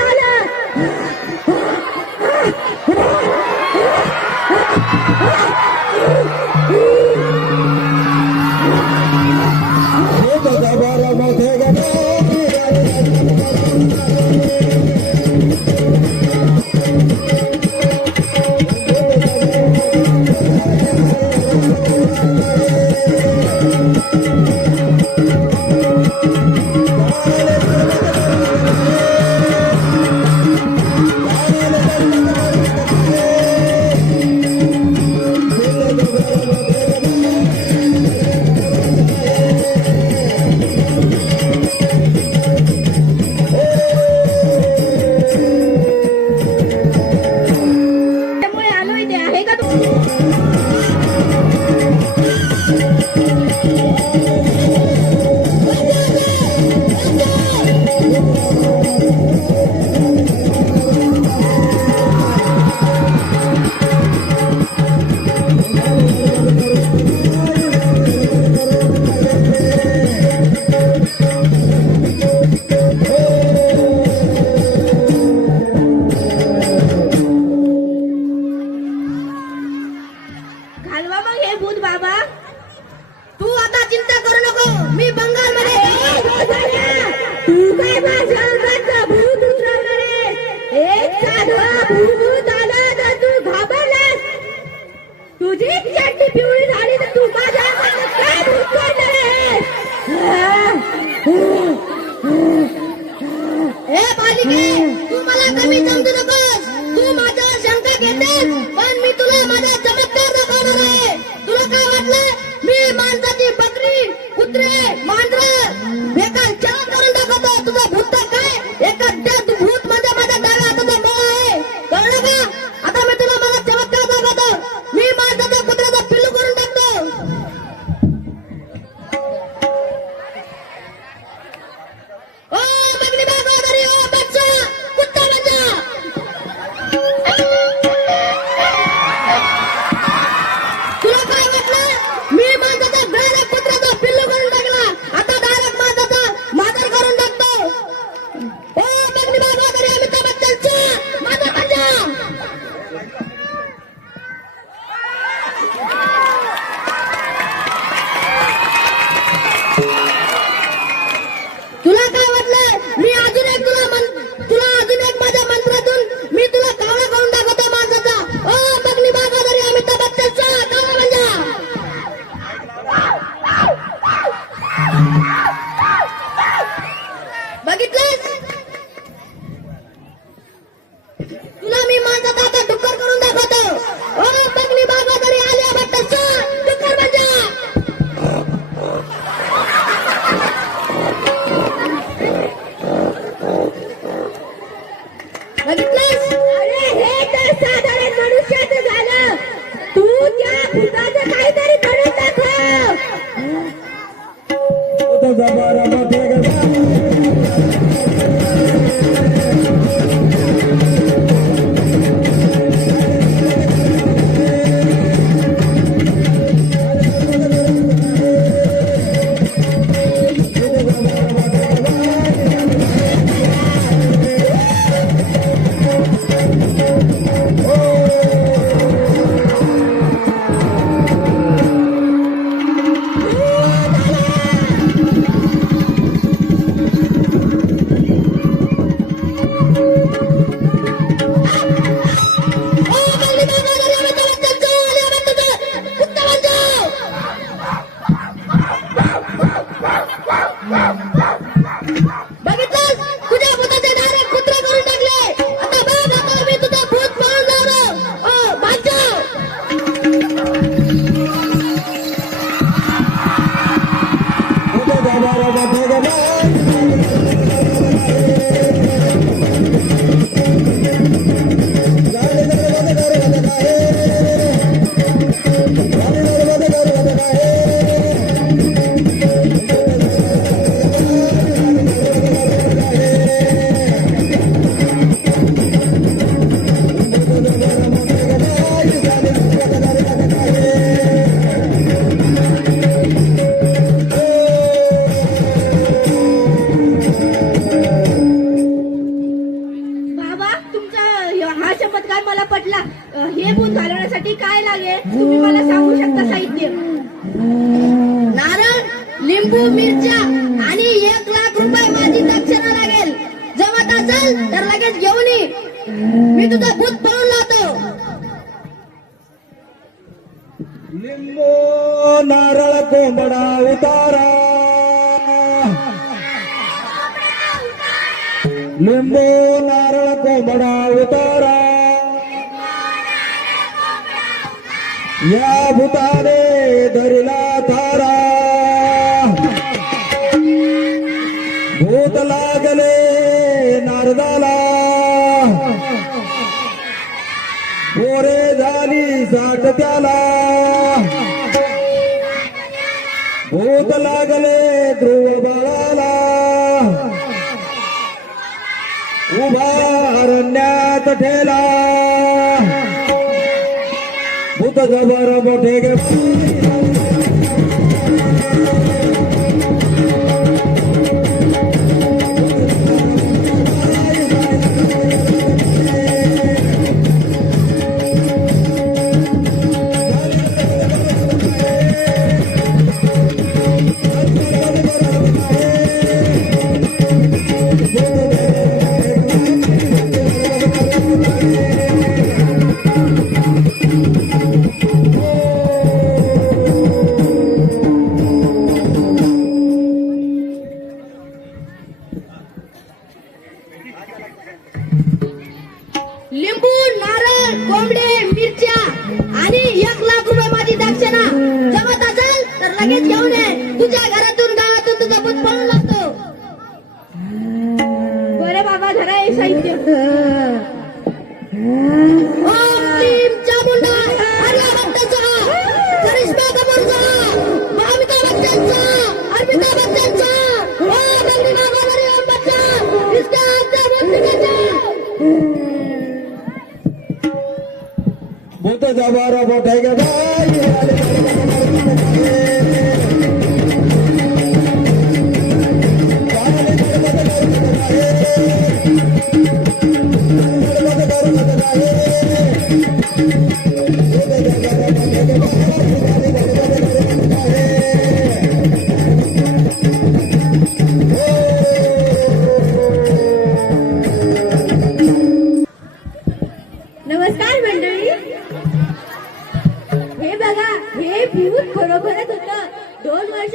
भूत तुझी Come on. लिंबू मिरच्या आणि एक लाख रुपये माझी दक्षिणा लागेल. जमत असेल तर लगेच घेऊन ये. मी तुझं भूत पळून लावतो. लिंबू नारळ कोंबडा उतारा. लिंबू नारळ कोंबडा उतारा. या भूताने धरला त्याला. भूत लागले ध्रुव बाळाला. उभा अरण्यात ठेला. भूत जबर मोठे गे लिंबू नारळ कोंबडे मिरच्या आणि एक लाख रुपये माझी दक्षिणा. जमत असेल तर लगेच घेऊन ये. तुझ्या घरातून गावातून तुझा बुत पळून लागतो. बरे बाबा धरा हे साहित्य. ओम क्लीम चामुंडा आर्या चहा करिश्मा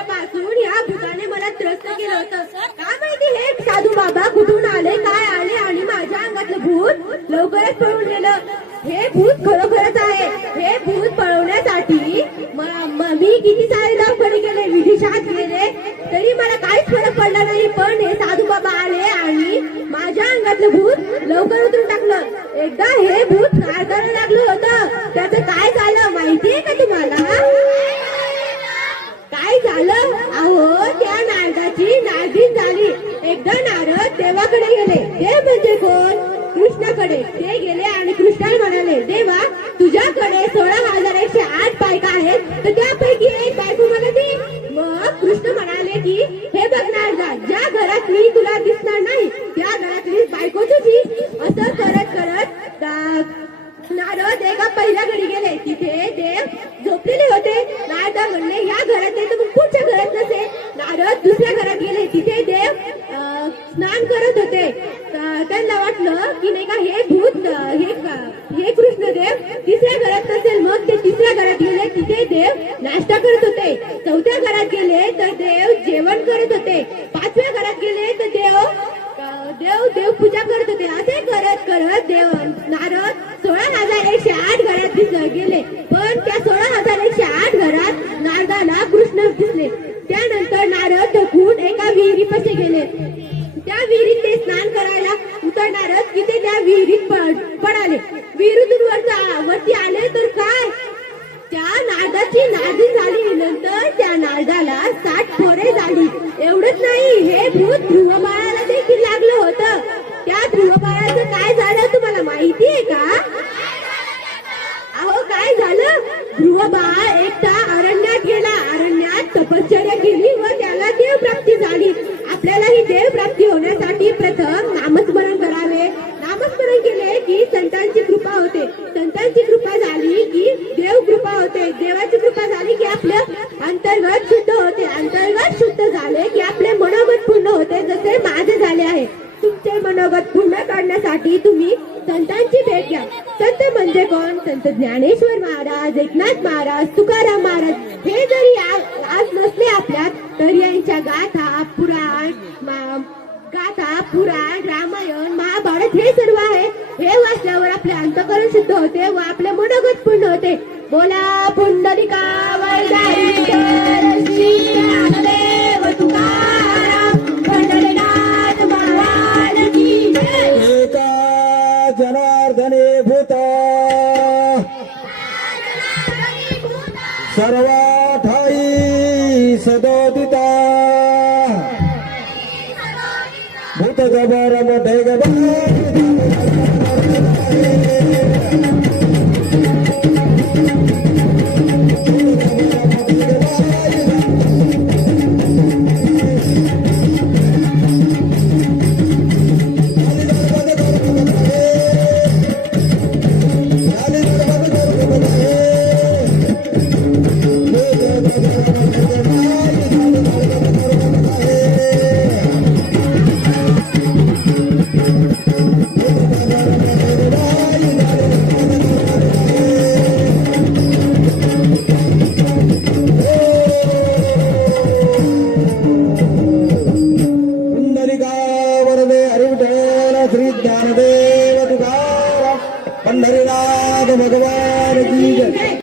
वर्षापासून या भूताने मला त्रस्त केलं होतं. काय माहिती? हे साधू बाबा कुठून आले काय आले आणि माझ्या अंगातलं भूत लवकरच पळून गेलं. हे भूत खरोखरच आहे. हे भूत पळवण्यासाठी मी किती सारे धावपडी गेले विदेशात गेले तरी मला काहीच फरक पडला नाही. पण हे साधू बाबा आले आणि माझ्या अंगातलं भूत लवकर उतरून टाकलं. एकदा हे भूत नारदाला लागलं देवाकडे गेले. देव म्हणजे कोण? कृष्णाकडे. ते गेले आणि कृष्णाला म्हणाले देवा तुझ्याकडे सोळा हजार एकशे आठ बायका आहेत तर त्यापैकी एक बायको मला दे. मग कृष्ण म्हणाले की हे बघणार जा ज्या घरात मी तुला दिसणार नाही त्या घरातली बायको तुझी असं करत करत नारद एका पहिल्या घरी गेले. तिथे देव झोपलेले होते नारदा म्हणले या घरात नाही तर मग पुढच्या घरात नसे नारद दुसऱ्या घरात गेले तिथे देव अं, स्नान करत होते त- त्यांना वाटलं की नाही का हे भूत अं, हे क- हे कृष्णदेव तिसऱ्या घरात नसेल मग ते तिसऱ्या घरात गेले तिथे देव नाश्ता करत होते. चौथ्या घरात गेले तर देव जेवण करत होते. पाचव्या घरात गेले तर देव देव देव पूजा करत होते. असे करत करत देव नारद सोळा हजार एकशे आठ घरात गेले. पण त्या सोळा हजार एकशे आठ घरात नारदाला कृष्ण दिसले. त्यानंतर नारद थकून एका विहिरीपाशी गेले. त्या विहिरीत ते स्नान करायला उतरणारच की ते त्या विहिरीत पडाले. विहिरीतून वरती आले तर काय? त्या नारदाची झाली नंतर त्या नारदाला साठ पोरे झाली. एवढंच नाही हे भूत ध्रुवबाळाला देखील लागलं होतं. त्या ध्रुवबाळाचं काय झालं तुम्हाला माहिती आहे का? अहो काय झालं? ध्रुवबाळ एकटा अरण्यात गेला. अरण्यात तपश्चर्या केली व त्याला देव प्राप्ती झाली. आपल्यालाही देव प्राप्ती होण्यासाठी प्रथम नामस्मरण करावे. नामस्मरण केले की संतांची कृपा होते. संतांची कृपा झाली की देव कृपा होते. देवाची आपलं अंतर्गत शुद्ध होते. अंतर्गत शुद्ध झाले की आपले मनोगत पूर्ण होते. जसे माझे झाले आहे. तुमचे मनोगत पूर्ण करण्यासाठी तुम्ही संतांची भेट घ्या. संत म्हणजे कोण? संत ज्ञानेश्वर महाराज एकनाथ महाराज तुकाराम महाराज. हे जरी आज नसले आपल्यात तरी यांच्या गाथा पुराण गाथा पुराण रामायण महाभारत हे सर्व आहे. हे वाचल्यावर आपले अंतकरण शुद्ध होते व आपले मनोगत पूर्ण होते. बोला पुंडलिका वैदाई